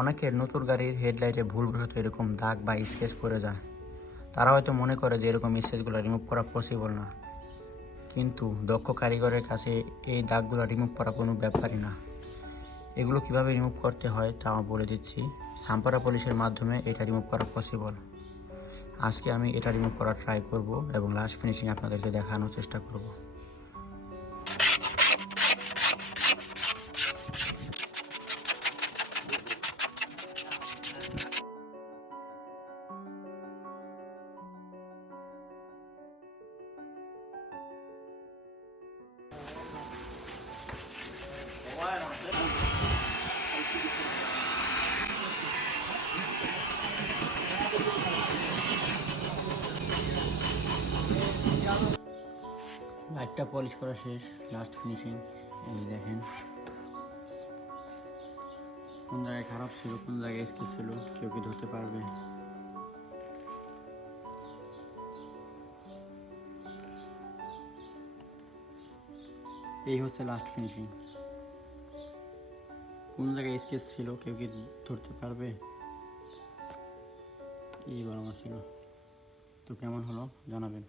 অনেকের নতুন গাড়ির হেডলাইটে ভুলবশত এরকম দাগ বা স্কেচ পড়ে যায়। তারা হয়তো মনে করে যে এরকম স্কেচগুলো রিমুভ করা পসিবল না, কিন্তু দক্ষ কারিগরের কাছে এই দাগগুলো রিমুভ করা কোনো ব্যাপারই না। এগুলো কিভাবে রিমুভ করতে হয় তা আমি বলে দিচ্ছি। সাম্পারা পলিশের মাধ্যমে এটা রিমুভ করা পসিবল। আজকে আমি এটা রিমুভ করার ট্রাই করব এবং লাস্ট ফিনিশিং আপনাদেরকে দেখানোর চেষ্টা করব। লাইটটা পলিশ করা শেষ, লাস্ট ফিনিশিং এই দেখেন। কোন জায়গায় খারাপ ছিল, কোন জায়গায় স্কেচ ছিল, কেউ কি ধরতে পারবে? এই হচ্ছে লাস্ট ফিনিশিং। কোন জায়গায় স্কেচ ছিল কেউ কি ধরতে পারবে? এই বানানো ছিল। তো কেমন হলো জানাবেন।